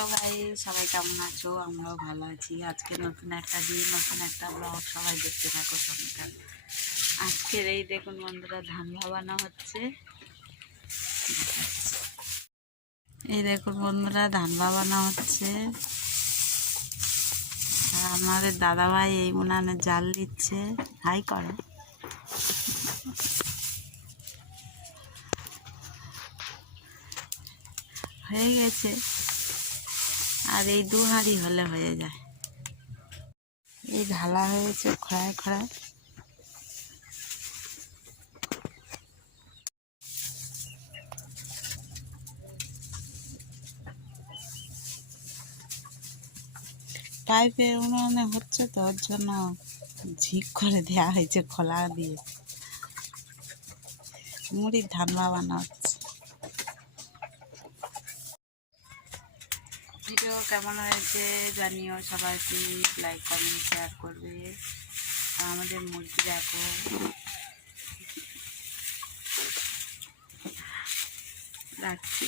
Hello ভাই, সবাই কেমন আছো? আমরাও ভালো আছি। আজকে নতুন একটা দিন, নতুন একটা ব্লগ, সবাই দেখতে থাকো সন্ধ্যাকাল। আজকের এই দেখুন বন্ধুরা, ধান ভাবানো হচ্ছে। এই দেখুন বন্ধুরা, ধান ভাবানো হচ্ছে। আর আমাদের দাদাভাই এই উনানে জাল দিচ্ছে। হাই করো। হয়ে গেছে, আর এই 2 হাঁড়ি হলে হয়ে যায়। এই ঢালা হয়েছে খড়ায় খড়ায়। পাইপে উনুনে হচ্ছে তো, ওর জন্য ঝিক করে দেওয়া হয়েছে খোলা দিয়ে। মুড়ির ধান ভাবানো হচ্ছে। ভিডিও কেমন হয়েছে জানিও, সবাই প্লিজ লাইক কমেন্ট শেয়ার করবে। আর আমাদের মুরগি দেখো, রাখছি।